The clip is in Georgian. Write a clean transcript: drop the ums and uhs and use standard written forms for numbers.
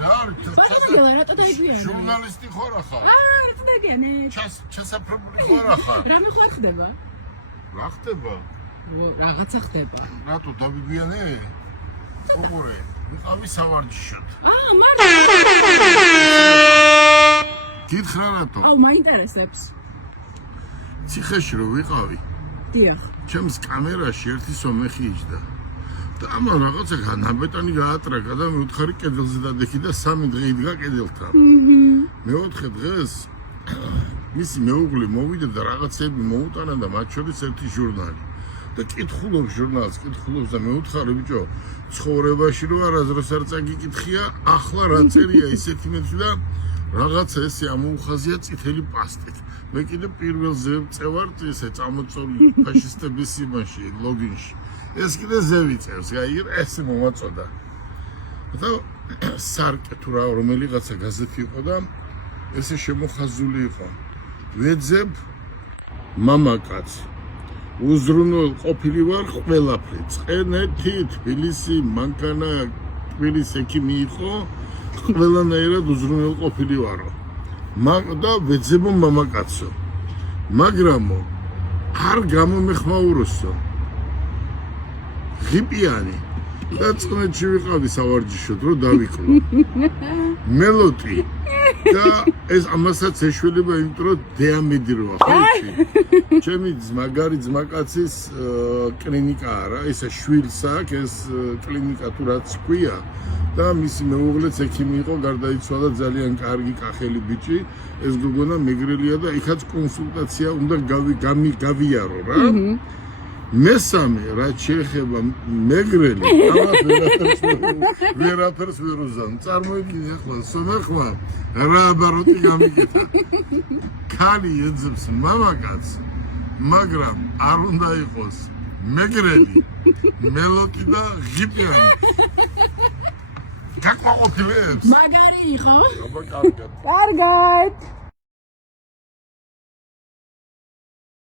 რა არის? რატო დაიგვიანე? ჟურნალისტი ხარ ახლა? რატო დაიგვიანე? ჩასაფრებული ხარ ახლა? რამე ხარ ხდება? რა ხდება? რაღაცა ხდება. რატო დავიგვიანე? ოღონდ ვიყავი სავარჯიშოდ. მარტო. გითხრა რატო? მაინტერესებს. ციხეში რო ვიყავი. დიახ. ჩემს კამერაში ერთი სომეხი იჯდა. და ამან რაღაცა განაბეტანი გაატრაკა და მეუთხარი კედელზე დადექი და 3 დღე იდგა კედელთან. მეოთხე დღეს მისი მეუღლე მოვიდა და რაღაცები მოუტანა და მათ შორის ერთი ჟურნალი. და კითხულობს ჟურნალს, კითხულობს და მეუთხარი ბიჭო, ცხოვრებაში რო არასდროს არ წაგიკითხია, ახლა რა წერია ისეთი მეცი და რაღაცა ესე ამოუხაზია წითელი პასტით. მე კიდე პირველზე წევარ ესე წამოწოლი ფაშისტების იმაში, ლოგინში. ეს კიდე ზევიწევს, გაიგე, ესე მომაწოდა. და სარკე თუ რა რომელიღაცა გაზეთი იყო და ესე შემოხაზული იყო. ვეძებ მამაკაც უზრუნო ყოფილი ვარ ყველაფერი. წყენეთი, თბილისი, მანქანა, თბილისი ექიმი იყო, ყველანაირად უზრუნო ყოფილი ვარო. და ვეძებო მამაკაცო. მაგრამო არ გამომეხმაუროსო. ღიპიანი და წნეთში ვიყავი სავარჯიშოდ რო დავიკლო. მელოტი და ეს ამასაც ეშველება იმიტომ რომ დეამედიროა ხო იცი? ჩემი მაგარი ძმაკაცის კლინიკაა რა, ისა შვილს აქვს ეს კლინიკა თუ რაც ქვია და მისი მეუღლეც ექიმი იყო, გარდაიცვალა ძალიან კარგი კახელი ბიჭი, ეს გოგონა მეგრელია და იქაც კონსულტაცია უნდა გავიარო რა. მესამე რაც შეეხება მეგრელი, ვერაფერს ვერ უზან. წარმოიდგინე ახლა სომეხმა რა აბაროტი გამიკეთა. ქალი ეძებს მამაკაც, მაგრამ არ უნდა იყოს მეგრელი, მელოტი და ღიპიანი. გაკმაყოფილებს. მაგარი იყო. აბა კარგად. კარგად.